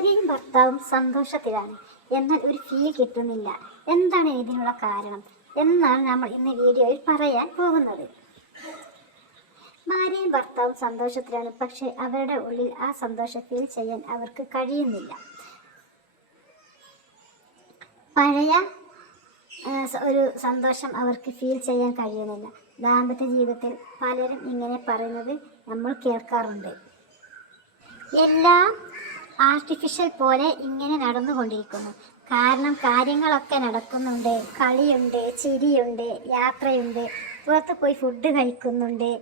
ഭാര്യയും ഭർത്താവും സന്തോഷത്തിലാണ്. എന്നാൽ ഒരു ഫീൽ കിട്ടുന്നില്ല. എന്താണ് ഇതിനുള്ള കാരണം? എന്നാണ് നമ്മൾ ഇന്ന് വീഡിയോയിൽ പറയാൻ പോകുന്നത്. ഭാര്യയും ഭർത്താവും സന്തോഷത്തിലാണ്. പക്ഷെ അവരുടെ ഉള്ളിൽ ആ സന്തോഷം ഫീൽ ചെയ്യാൻ അവർക്ക് കഴിയുന്നില്ല. പഴയ ഒരു സന്തോഷം അവർക്ക് ഫീൽ ചെയ്യാൻ കഴിയുന്നില്ല. ദാമ്പത്യ ജീവിതത്തിൽ പലരും ഇങ്ങനെ പറയുന്നത് നമ്മൾ കേൾക്കാറുണ്ട്. എല്ലാം ആർട്ടിഫിഷ്യൽ പോലെ ഇങ്ങനെ നടന്നുകൊണ്ടിരിക്കുന്നു. കാരണം കാര്യങ്ങളൊക്കെ നടക്കുന്നുണ്ട്. കളിയുണ്ട് ചിരിയുണ്ട് യാത്രയുണ്ട് പുറത്ത് പോയി ഫുഡ് കഴിക്കുന്നുണ്ട്.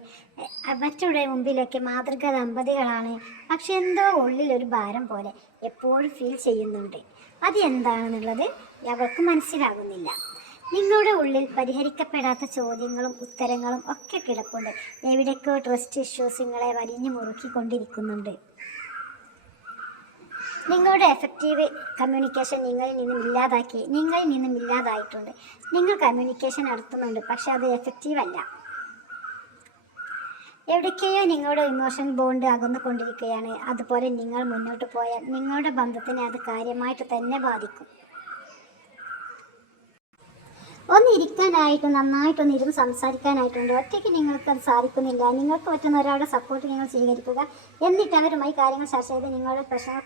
മറ്റുള്ള മുമ്പിലൊക്കെ മാതൃക ദമ്പതികളാണ്. പക്ഷെ എന്തോ ഉള്ളിൽ ഒരു ഭാരം പോലെ എപ്പോഴും ഫീൽ ചെയ്യുന്നുണ്ട്. അത് എന്താണെന്നുള്ളത് അവർക്ക് മനസ്സിലാകുന്നില്ല. നിങ്ങളുടെ ഉള്ളിൽ പരിഹരിക്കപ്പെടാത്ത ചോദ്യങ്ങളും ഉത്തരങ്ങളും ഒക്കെ കിടപ്പുണ്ട്. എവിടേക്കോ ട്രസ്റ്റ് ഇഷ്യൂസ് നിങ്ങളെ വലിഞ്ഞു മുറുക്കിക്കൊണ്ടിരിക്കുന്നുണ്ട്. നിങ്ങളുടെ എഫക്റ്റീവ് കമ്മ്യൂണിക്കേഷൻ നിങ്ങളിൽ നിന്നും ഇല്ലാതാക്കി നിങ്ങളിൽ നിന്നും ഇല്ലാതായിട്ടുണ്ട്. നിങ്ങൾ കമ്മ്യൂണിക്കേഷൻ നടത്തുന്നുണ്ട് പക്ഷെ അത് എഫക്റ്റീവ് അല്ല. എവിടേക്കെയോ നിങ്ങളുടെ ഇമോഷൻ ബോണ്ട് അകന്നുകൊണ്ടിരിക്കുകയാണ്. അതുപോലെ നിങ്ങൾ മുന്നോട്ട് പോയാൽ നിങ്ങളുടെ ബന്ധത്തിനെ അത് കാര്യമായിട്ട് തന്നെ ബാധിക്കും. ഒന്ന് ഇരിക്കാനായിട്ടും നന്നായിട്ടൊന്ന് ഇരുന്ന് സംസാരിക്കാനായിട്ടുണ്ട്. ഒറ്റയ്ക്ക് നിങ്ങൾക്ക് അത് സാധിക്കുന്നില്ല. നിങ്ങൾക്ക് പറ്റുന്ന ഒരാളുടെ സപ്പോർട്ട് നിങ്ങൾ സ്വീകരിക്കുക. എന്നിട്ട് അവരുമായി കാര്യങ്ങൾ ചർച്ച ചെയ്ത് നിങ്ങളുടെ പ്രശ്നങ്ങൾ